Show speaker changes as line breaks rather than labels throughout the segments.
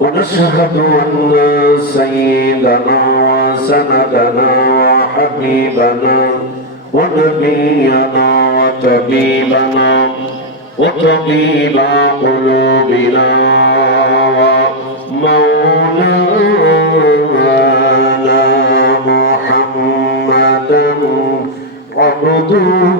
ونشهد أن سيدنا وسندنا وحبيبنا ونبينا وطبيبنا وطبيب قلوبنا ومولانا محمدا عبده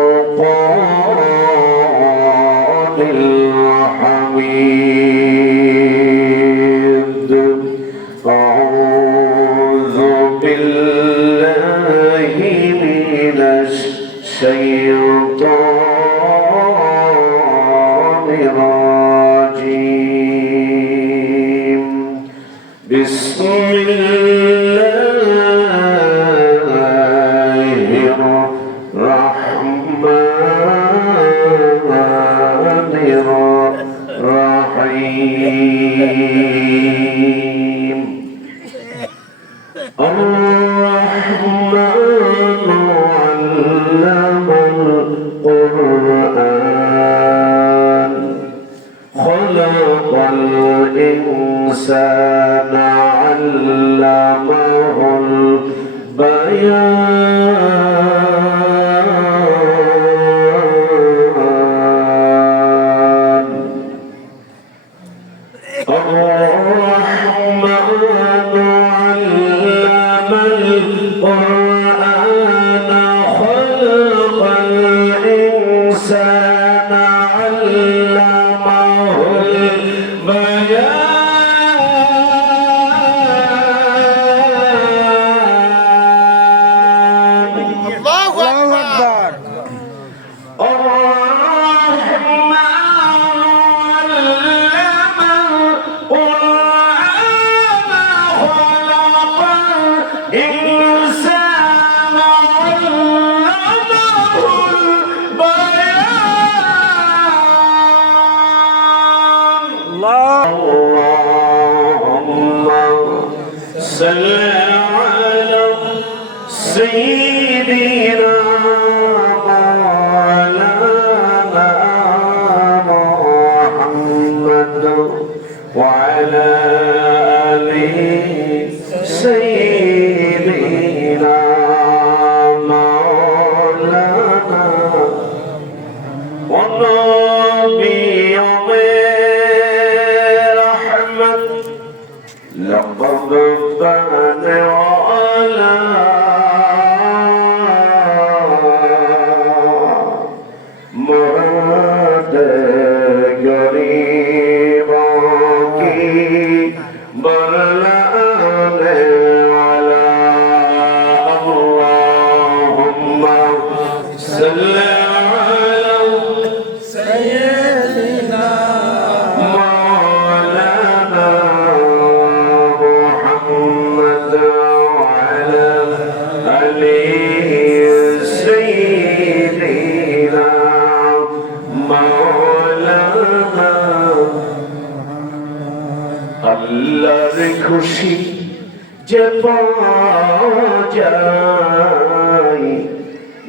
যায়।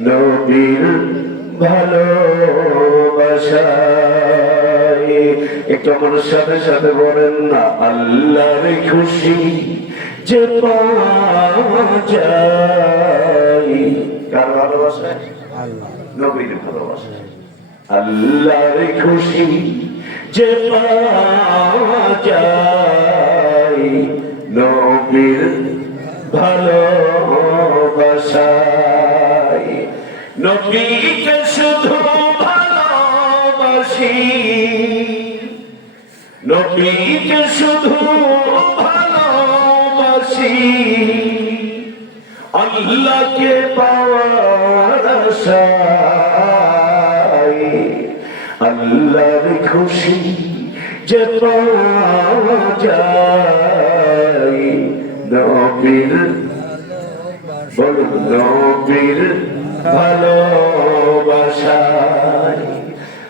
নবীর ভালোবাসায়। একটু আমার সাথে সাথে বলেন না, আল্লাহর খুশি যে যায়। কার ভালোবাসায় নবীর ভালোবাসায় আল্লাহর খুশি যে যায়। নবীর ভালোবাসায় নবীকে শুধু ভালোবাসি। নবীকে শুধু ভালোবাসি। আল্লাহকে পাওয়ার আশায় আল্লাহর খুশি যে পাওয়া যায়। নবীর বলুন নবীর ভালোবাসায়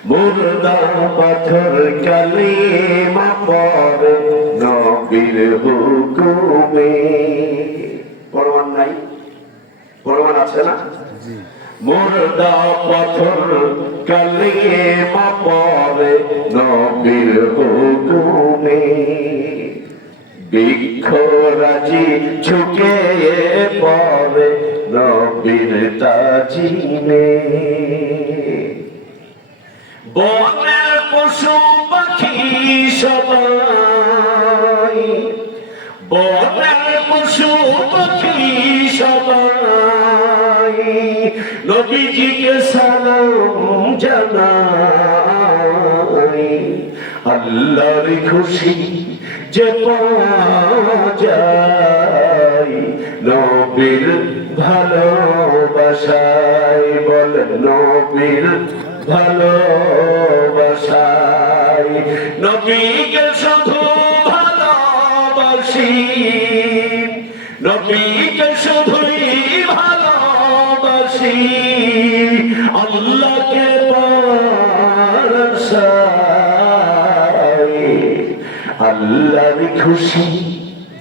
মুর্দা পাথর কালিমা পরে নবীর হুকুমে। পরমান নাই? পরমান আছে না? মুর্দা পাথর কালিমা পরে নবীর হুকুমে। বৃক্ষরাজি ঝুঁকে পরে নবীর তাজিমে বনের পশু পাখি সবাই, বনের পশু পাখি সবাই, নবীজিকে সালাম জানাই, আল্লাহর খুশি যে যায় নবীর ভালোবাসায় বল নবীর ভালোবাসায়। নবীকে শুধু ভালোবাসি? নবীকে শুধুই ভালোবাসি? আল্লাহকে পারসাই আল্লাহর খুশি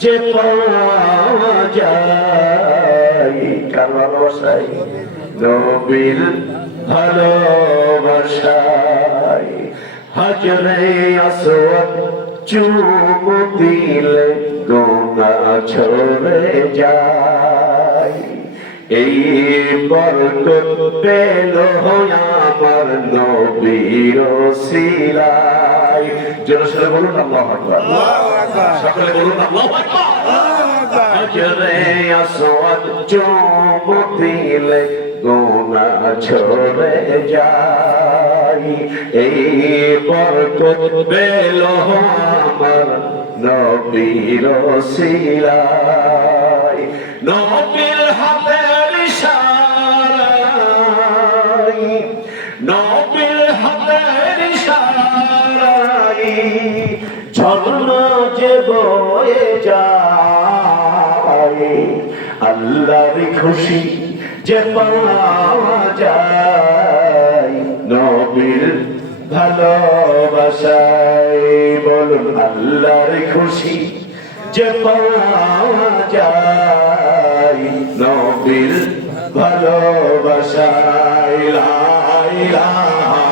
যে পাওয়া যায় কার ভালোবাসায় নবীর ভালোবাসাই হাজরে আসওয়াত চুমু দিলে গোনা ছড়ে যায়। এই বরকত পেল আমার নবীর সিলাই জোরে বলুন, আল্লাহু আকবার। সকলে বলুন, আল্লাহু আকবার। আজরে আসওয়াদ চুমতিলে গোনা ঝরে যাই এই বরকত পেল আমার নবীর সিলাই নবীর ঝর্ণা যে বয়ে যায়, আল্লাহর খুশি যে পাওয়া যায়, নবীর ভালোবাসায় বলুন আল্লাহর খুশি যে পাওয়া যায়, নবীর ভালোবাসায় লা ইলাহা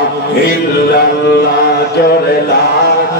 ইল্লাল্লাহ জোরে লা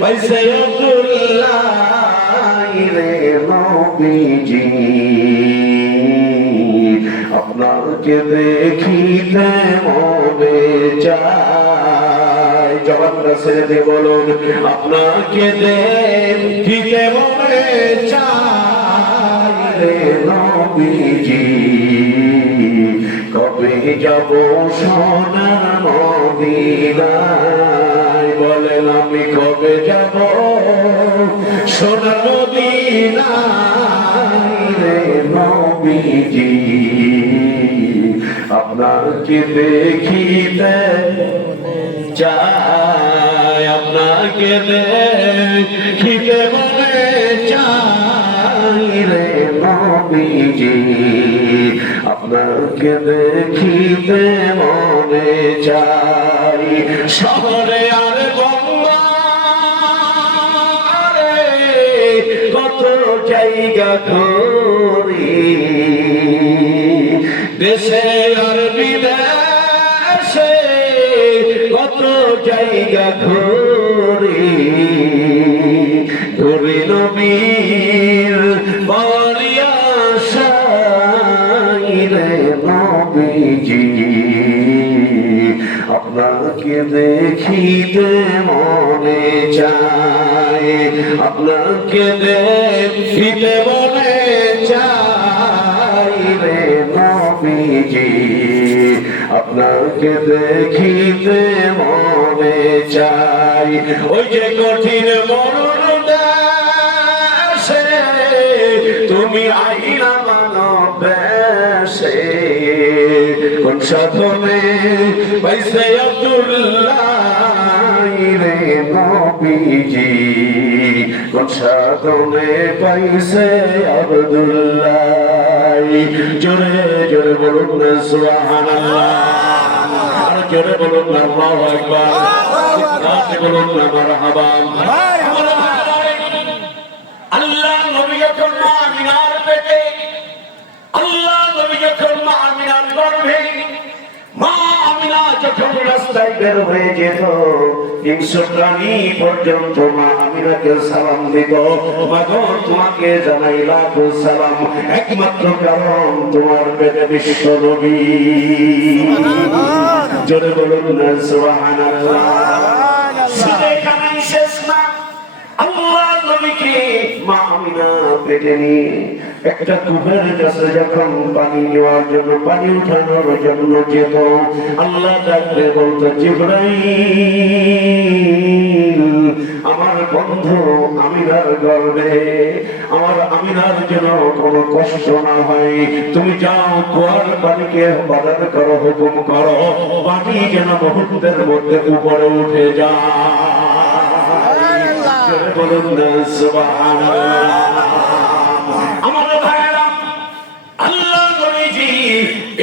পাইছে আব্দুল্লাহ রে নবীজি আপনাকে দেখিতে মনে চাই জবানটা ছেড়ে দিয়ে বলুন আপনাকে দেখিতে মনে চাই রে নবীজি কবে যাব সোনার মদিনায় বলেন, আমি কবে যাব? সোনার মদিনায় রে নবীজি। আপনাকে দেখিতে চাই? আপনাকে দেখিতে মনে চাই রে নবীজি। মনে চাই? শহরে আর গঙ্গারে কত জায়গা ঘুরি। দেশে আর বিদেশে কত জায়গা ঘুরি। ঘুরি নবীর আপনাকে দেখিতে মনে চায়, আপনাকে দেখিতে মনে চায় রে নবীজি। আপনাকে দেখিতে মনে চাই ওই যে কঠিন দেশে তুমি আইনা সাধনে পাইছে আব্দুল্লাহ রে নবীজি। কোন সাধনে পাইছে আব্দুল্লাহ। জোরে জোরে বলুন না, সুবহানাল্লাহ। আর জোরে বলুন আল্লাহু নবী যখন মা আমিনার পেটে, আল্লাহ নবী যখন মা আমিনার গর্ভে রাস্তায় বের হয়ে যেত তিনশো প্রাণী পর্যন্ত মা আমিনাকে সালাম দিত মাগো তোমাকে জানাই লাখো সালাম একমাত্র কারণ তোমার পেটে বিশ্ব নবী জোরে বলুন না সুবহানাল্লাহ শেষ না আল্লাহ নবীকে মা আমিনা পেটে নিয়ে একটা কুবের কাছে যখন পানি নেওয়ার জন্য পানি উঠানোর জন্য যেত আল্লাহ ডাকলে বলতো জিব্রাইল আমার বন্ধু আমিনার গর্বে আমার আমিনার যেন কোনো কষ্ট না হয়। তুমি যাও কুয়ার পানিকে বাজার করো হুকুম করো। পানি যেন মুহূর্তের মধ্যে উপরে উঠে যায়। বলুন সুবহানাল্লাহ।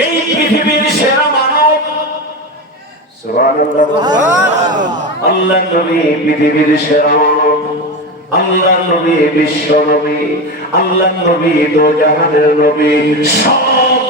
এই পৃথিবীর সেরা মানব। আল্লাহ নবী পৃথিবীর সেরা মানব। আল্লাহ নবী বিশ্ব নবী। আল্লাহ নবী দো জাহানের নবী। সব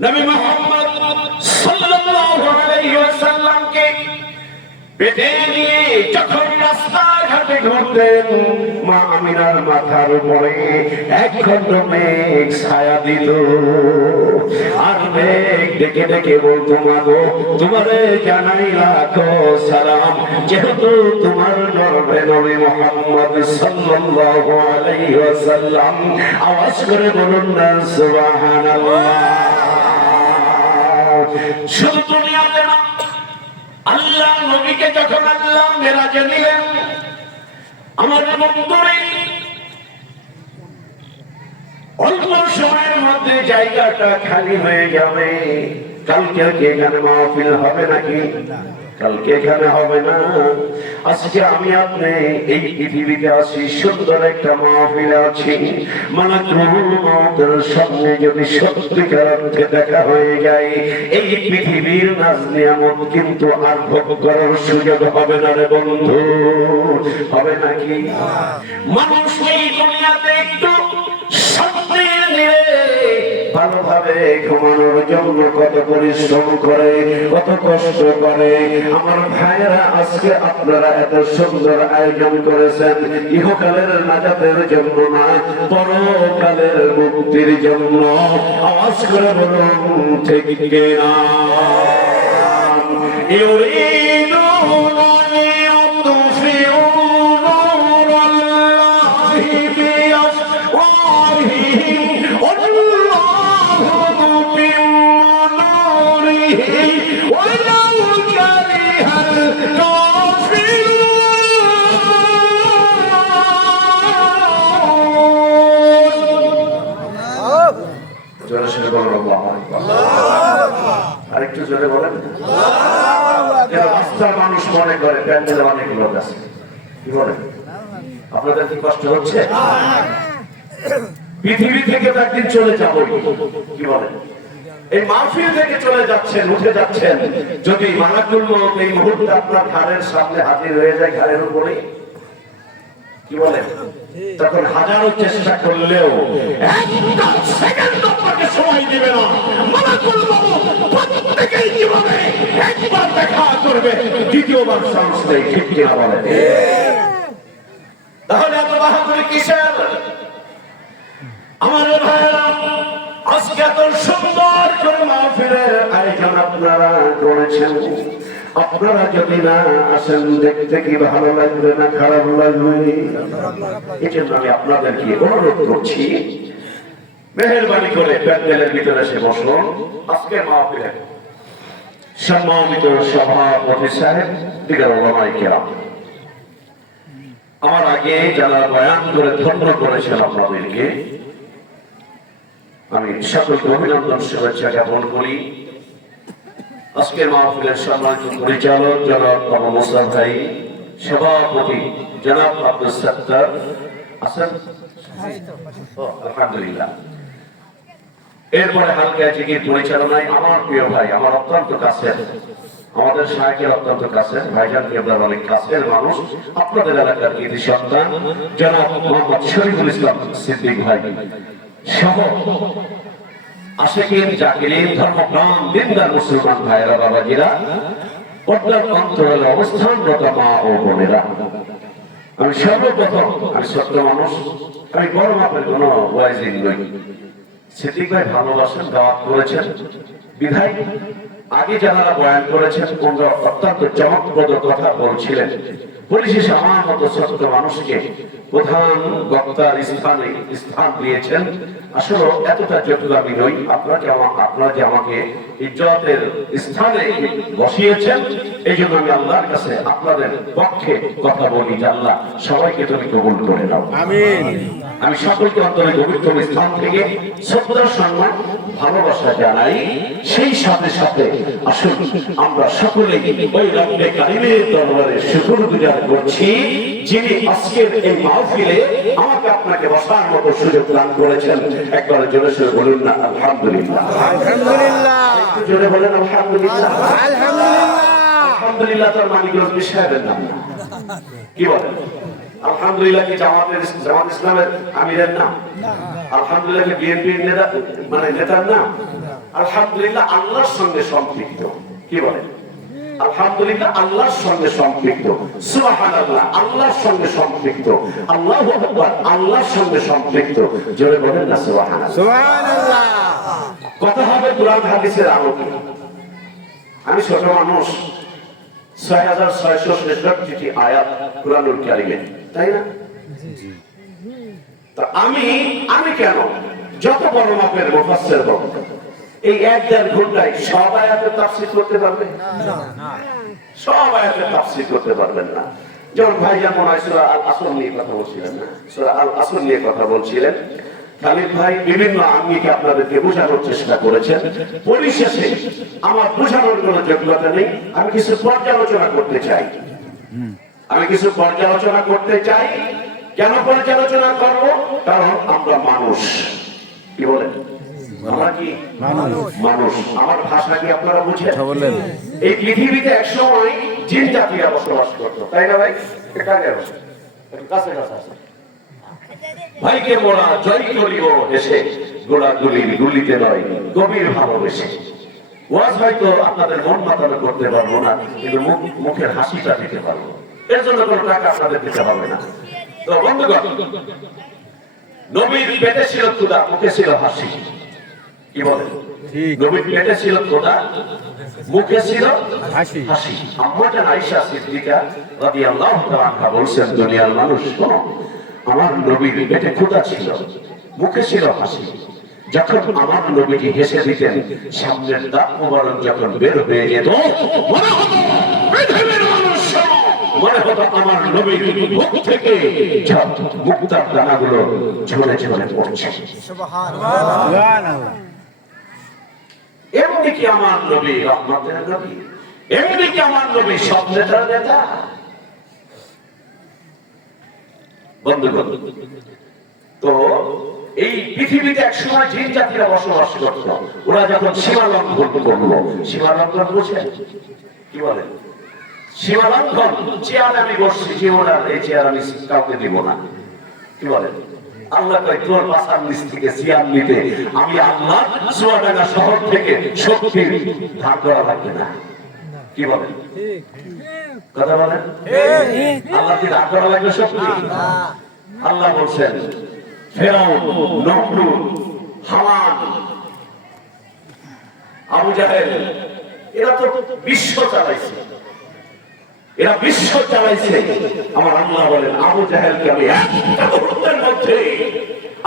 নবী মুহাম্মদ সাল্লাল্লাহু আলাইহি ওয়াসাল্লামকে পেটে নিয়ে যখন রাস্তাঘাটে ঘুরতেন, মা আমিনার মাথার উপরে এক খন্ড মেঘ ছায়া দিত। আর মেঘ ডেকে ডেকে বলতো মাগো তোমারে জানাই রাখো সালাম। যেহেতু তোমার গর্বে নবী মোহাম্মদ সাল্লাল্লাহু আলাইহি ওয়াসাল্লাম, আওয়াজ করে বলুন না, সুবহানাল্লাহ। শুধু দুনিয়াতে না, আল্লাহ নবীকে যখন আল্লাহ মেরাজে নিলেন, আমার বন্ধুরে, অল্প সময়ের মধ্যে জায়গাটা খালি হয়ে যাবে। কালকে এখানে মাহফিল হবে নাকি? কালকে এখানে হবে না। আজকে আমি আপনি এই পৃথিবীতে আছি, সুন্দর একটা মাহফিলে আছি। মানে মতের সামনে যদি সত্যিকার অর্থে দেখা হয়ে যায়, এই পৃথিবীর নাজ নিয়ামত কিন্তু আর ভোগ করার সুযোগ হবে না রে বন্ধু। হবে নাকি মানুষ এই দুনিয়াতে একটু শান্তি নিয়ে ভালোভাবে ঘুমানোর জন্য কত পরিশ্রম করে, কত কষ্ট করে। আমার ভাইয়েরা, আজকে আপনারা এত সুন্দর আয়োজন করেছেন। ইহকালের নাজাতের জন্য না, পরকালের মুক্তির জন্য। আওয়াজ করে বলুন, ঠিক কিনা? ইউরিন জোরে বলুন আরেকটু জোরে বলেন। মানুষ মনে করে প্যান্ডেলে অনেক লোক আছে। কি বলেন? আপনাদের কি কষ্ট হচ্ছে? পৃথিবী থেকে তো একদিন চলে যাব কি বলেন? এই মাহফিল থেকে চলে যাচ্ছেন উঠে যাচ্ছেন। যদি মালাকুল এই মুহূর্তে আপনার ঘাড়ের সামনে হাজির হয়ে যায় ঘাড়ের উপরে কি বলেন? তখন হাজারো চেষ্টা করলেও সময় দিবে না। একবার দেখা করবে, দ্বিতীয়বার তাহলে এত কিসের? আমার ভাইয়েরা, আজকে এত সুন্দর করে আয়োজন আপনারা করেছেন। আপনারা যদি না আসেন, দেখতে কি ভালো লাগবে না খারাপ লাগবে? এই জন্য আমি আপনাদেরকে অনুরোধ করছি, মেহরবানি করে প্যান্ডেলের ভিতরে এসে বসুন। আজকে মাহফিলে সম্মানিত সভাপতি সাহেব, দিগার ওলামাই কেরাম। আমার আগে যারা বয়ান করে ধন্য করেছেন আপনাদেরকে, আমি সকলকে অভিনন্দন, শুভেচ্ছা জ্ঞাপন করি। আজকের মাহফিলের সম্মানিত পরিচালক জনাব বাবা মোসাদ ভাই সভাপতি জনাব আব্দুল সত্তার আছেন? ও, আলহামদুলিল্লাহ। এরপরে হালকা পরিচালনায় আমার প্রিয় ভাই আমার অত্যন্ত কাছের আমাদের সাহেবের অত্যন্ত কাছের ভাইজান কেবলার অনেক কাছের মানুষ আপনাদের এলাকার কৃতি সন্তান জনাব মোহাম্মদ শরীফুল ইসলাম সিদ্দিক ভাই সহ আশেকিন জাকিরিন ধর্মপ্রাণ দিনদার মুসলমান ভাইয়েরা, বাবাজিরা, পর্দার অন্তরালে অবস্থানরত মা ও বোনেরা। আমি সর্বপ্রথম, আমি সত্য মানুষ, আমি বড় মাপের কোনো ওয়াইজিং নই। সিদ্দিক ভাই ভালোবাসেন, দাওয়াত করেছেন। বিধায় আগে যারা বয়ান করেছেন অত্যন্ত চমকপ্রদ কথা বলছিলেন। পরিশেষে আমার মতো সত্য মানুষকে প্রধান বক্তার স্থানে স্থান দিয়েছেন। আসলে এতটা যোগ্য আমি নই আপনাকে আমা- আপনারা যে আমাকে ইজ্জতের স্থানে বসিয়েছেন এই জন্য আমি আল্লাহর কাছে আপনাদের পক্ষে কথা বলি যে আল্লাহ সবাইকে তুমি কবুল করে নাও।
আমিন।
আমি সকলকে অন্তরে গভীরতম স্থান থেকে শ্রদ্ধা সম্মান ভালোবাসা জানাই। সেই সাথে সাথে আসুন আমরা সকলে ওই রব্বে কারিমের দরবারে শুকুর গুজার করছি যিনি আজকের এই মাহফিলে আমাকে আপনাকে বসার মতো সুযোগ দান করেছেন। একবার জোরে সরে বলুন না আলহামদুলিল্লাহ।
আলহামদুলিল্লাহ।
জোরে বলেন আলহামদুলিল্লাহ।
আলহামদুলিল্লাহ।
আলহামদুলিল্লাহ তোর মালিক রব্বি সাহেবের নাম। কি বলেন আলহামদুলিল্লাহ কি জামাতের জামাত ইসলামের আমিরের নাম? আলহামদুলিল্লাহ কি বিএনপির নেতা মানে নেতার নাম? আলহামদুলিল্লাহ আল্লাহর সঙ্গে সম্পৃক্ত। কি বলেন আলহামদুলিল্লাহ আল্লাহর সঙ্গে সম্পৃক্ত। সুবহানাল্লাহ আল্লাহর সঙ্গে সম্পৃক্ত। আল্লাহু আকবার আল্লাহর সঙ্গে সম্পৃক্ত। জোরে বলেন না সুবহানাল্লাহ।
সুবহানাল্লাহ।
কথা হবে কোরআন হাদিসের আলোকে আমি ছোট মানুষ ছয় হাজার ছয়শো ছেষট্টিটি আয়াত কোরআনুল কারিমে তাই না? আমি আমি কেন? যত বড় মাপের মুফাসসির হোক এই এক দেড় ঘন্টায় সব আয়াতের তাফসীর করতে পারবে সব আয়াতের তাফসীর করতে পারবেন না। যেমন ভাই যেমন সূরা আল আসর নিয়ে কথা বলছিলেন না সূরা আল আসর নিয়ে কথা বলছিলেন খালিদ ভাই বিভিন্ন আঙ্গিকে আপনাদেরকে বোঝানোর চেষ্টা করেছেন। পরিশেষে আমার বোঝানোর কোনো যোগ্যতা নেই। আমি কিছু পর্যালোচনা করতে চাই। আমি কিছু পর্যালোচনা করতে চাই। কেন পর্যালোচনা করব? কারণ আমরা মানুষ। কি বলেন? মানুষ? আমার ভাষা কি আপনারা বুঝেন?
বলেন।
এই পৃথিবীতে একসময় জিন জাতিরা বসবাস করতো তাই না ভাই? একটু কাছে কাছে কাছে ভাইকে মোরা জয় করিব এসে গোড়া গুলির গুলিতে নয় গভীর ভালোবেসে। ওয়াজ হয়তো আপনাদের মন মাতানো করতে পারব না কিন্তু মুখের হাসিটা দিতে পারব। এর জন্য কোনো টাকা আপনাদের দিতে হবে না। তো বন্ধুগণ নবীর পেটে ছিল ক্ষুদা মুখে ছিল হাসি। কি নবীর পেটে ছিল মুখে ছিল
হাসি।
হাসি। আম্মা আয়েশা সিদ্দিকা রাদিয়াল্লাহু তাআলা আনহা দুনিয়ার মানুষ শোনো আমার নবীর পেটে ছিল মুখে ছিল হাসি। যখন আমার নবীজি হেসে দিতেন সামনের দাঁত মোবারক যখন বের হয়ে যেত মনে হতো পৃথিবীর মানুষ মনে হতো আমার নবীর মুখ থেকে মুক্তার দানাগুলো ঝরে ঝরে পড়ছে।
সুবহানাল্লাহ।
এমনি আমার নবী রহমতের নবী এমনি আমার নবী সব নেতার নেতা। বন্ধুগণ, তো এই পৃথিবীতে এক সময় জিন জাতিরা বসবাস করত। ওরা যখন সীমা লঙ্ঘন করল সীমা লঙ্ঘন বুঝেন? কি বলেন? সীমা লঙ্ঘন চেয়ার আমি বসছি জীবনার এই চেয়ার আমি কাউকে দিব না। কি বলেন? আল্লাহ কয় তোর বাসার নিচ থেকে সিয়াম নিতে আমি আল্লাহ চুয়াডাঙ্গা শহর থেকে শক্তি ধার করা লাগবে না। কি বলেন? কথা বলেন? আল্লাহ কি ধার করা লাগবে শক্তি? আল্লাহ বলছেন, ফেরাউন, নমরুদ হামান আবু জাহেল, এরা তো বিশ্ব চালাইছে। এরা বিশ্ব চালাইছে। আমার আল্লাহ বলেন, আবু জাহেলকে আমি একটা মধ্যে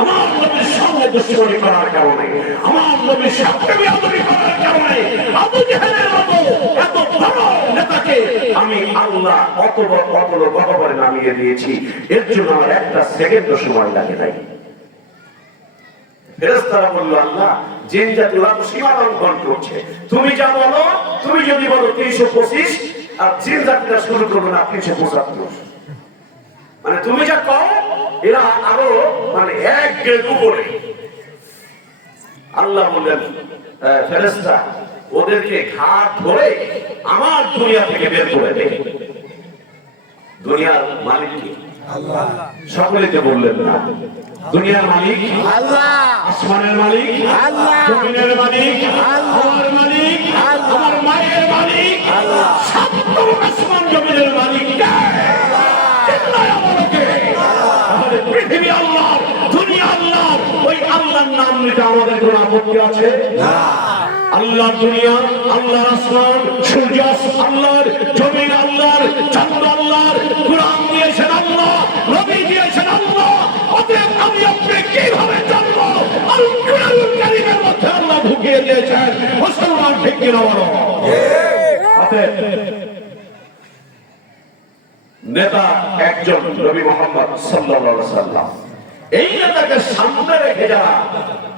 আমার নবীর সঙ্গে দুশ্মনী করার কারণে, আমার নবীর বিয়াদবি করার কারণে আবু জাহেলের মতো এত বড় নেতাকে আমি আল্লাহ বড় নামিয়ে দিয়েছি। এর জন্য আমার একটা সেকেন্ড সময় লাগে নাই। ফেরেশতারা বলল, আল্লাহ, জিন জাতি সীমা লঙ্ঘন করছে। তুমি যা বলো, তুমি যদি বলো তিনশো পঁচিশ আর জিন জাতিটা শুরু করব না তিনশো পঁচাত্তর মানে তুমি যা কও এরা আরও মানে এক উপরে। আল্লাহ বললেন আহ, ফেরেশতা ওদেরকে ঘাট ধরে আমার দুনিয়া থেকে বের করে দে। দুনিয়ার মালিক কি? সকলে তো বললেন না। দুনিয়ার মালিক?
আল্লাহ।
আসমানের মালিক?
আল্লাহ।
জমিনের মালিক?
আল্লাহ।
মালিক?
আল্লাহ।
আমার মায়ের মালিক? সপ্তম আল্লাহর নাম নিতে আমাদের কোনো আপত্তি আছে? আল্লাহর দুনিয়া আল্লাহর আসমান সূর্য আল্লাহর জমিন আল্লাহর চন্দ্র আল্লাহর কোরআন দিয়েছেন আল্লাহ নবী দিয়েছেন আল্লাহ অতএব আমি আপনি কীভাবে জানব? কারীমের মধ্যে আল্লাহ ঢুকিয়ে দিয়েছেন। মুসলমান ঠিক কিনা বলো? অতএব নেতা একজন নবী মোহাম্মদ সাল্লাল্লাহু আলাইহি সাল্লাম এই নেতাকে সামনে রেখে যারা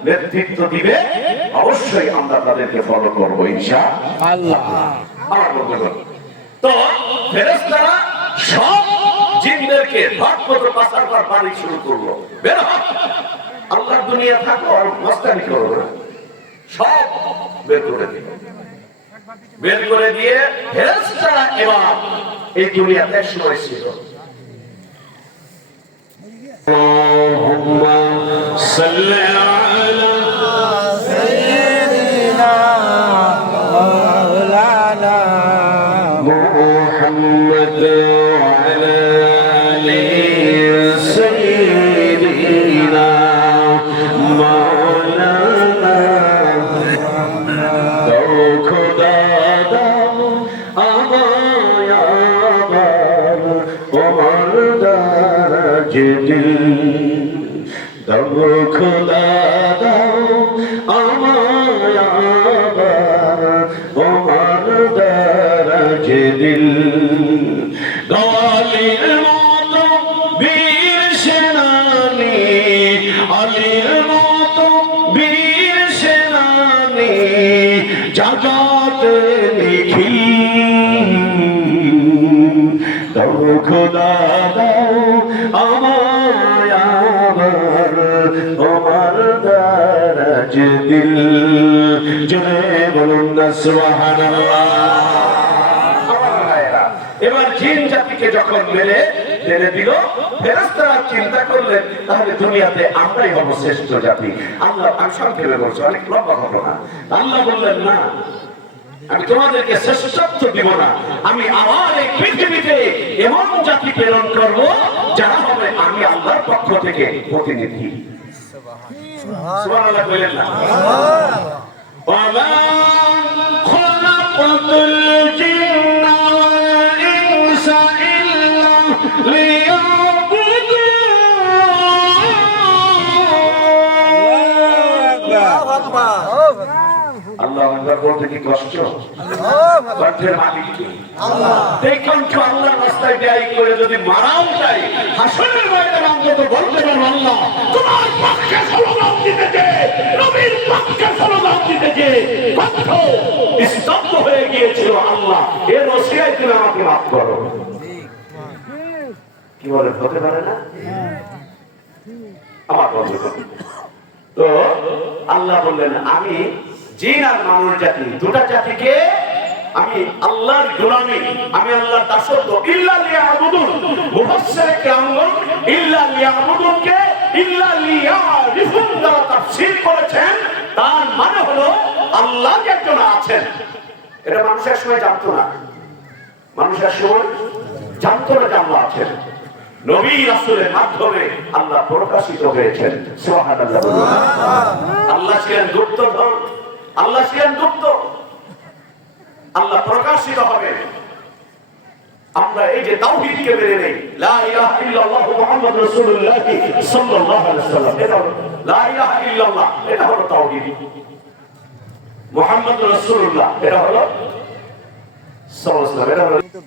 নেতৃত্ব দিবে অবশ্যই আমরা তাদেরকে ফলো করব ইনশাআল্লাহ।
আল্লাহ।
তো ফেরেশতারা সব জিনদেরকে ভাগপত্র পাচার করার বাড়ি শুরু করল। বের দুনিয়া থাকো আর মস্তানি করো না সব বের করে দিল। বের করে দিয়ে ফেরেশতারা এবার এই দুনিয়াতে সময় ছিল اللهم صل এবার জিন জাতিকে যখন মেলে মেরে দিল ফেরেস্তারা চিন্তা করলেন, তাহলে দুনিয়াতে আমরাই হব শ্রেষ্ঠ জাতি। আল্লাহ আমি সংক্ষেপে বলছি, অনেক লম্বা ঘটনা। আল্লাহ বললেন, না, আমি তোমাদেরকে শ্রেষ্ঠত্ব দিব না। আমি আমার এই পৃথিবীতে এমন জাতি প্রেরণ করব, যারা হবে আমি আল্লাহর পক্ষ থেকে প্রতিনিধি। সুবহানাল্লাহ। বললেন না? وما خلقت الجن আল্লাহ আকবার বলতে কি কষ্ট? কণ্ঠের মালিক কে কণ্ঠ আল্লাহর রাস্তায় ব্যয় করে যদি মারাও যায় হাসনের ময়দানে অন্তত বলতে পারব আল্লাহ, তোমার পক্ষে নবীর পক্ষে কণ্ঠ স্তব্ধ হয়ে গিয়েছিল আল্লাহ। এর ওসিয়ায় তুমি আমাকে মাফ করো। কি বলে, হতে পারে না? আমার বন্ধু তো আল্লাহ বললেন, আমি জিন আর মানুষ জাতি, দুটা জাতিকে আমি আল্লাহর গোলামি, আমি আল্লাহর দাসত্ব ইল্লা লিয়াবুদুন, মুফাসসির কিরামগণ ইল্লা লিয়াবুদুনকে ইল্লা লিয়ারিফুন দ্বারা তাফসীর করেছেন। তার মানে হলো আল্লাহ একজন আছেন। এটা মানুষের সময় জানতো না। মানুষের সময় জানতো না যে আল্লাহ আছেন। নবী রাসূলের মাধ্যমে আল্লাহ প্রকাশিত হয়েছেন। সুবহানাল্লাহ। আল্লাহ ছিলেন গুপ্তধন আল্লাহ ছিলেন গুপ্ত। আল্লাহ প্রকাশিত হবে। আমরা এই যে তাওহীদকে মেনে নেই। লা ইলাহা ইল্লাল্লাহ মুহাম্মাদুর রাসূলুল্লাহ সাল্লাল্লাহু আলাইহি ওয়াসাল্লাম। এটা লা ইলাহা ইল্লাল্লাহ, এটা হলো তাওহীদ। মুহাম্মাদুর রাসূলুল্লাহ, এটা হলো সাল্লাল্লাহু আলাইহি ওয়াসাল্লাম, এটা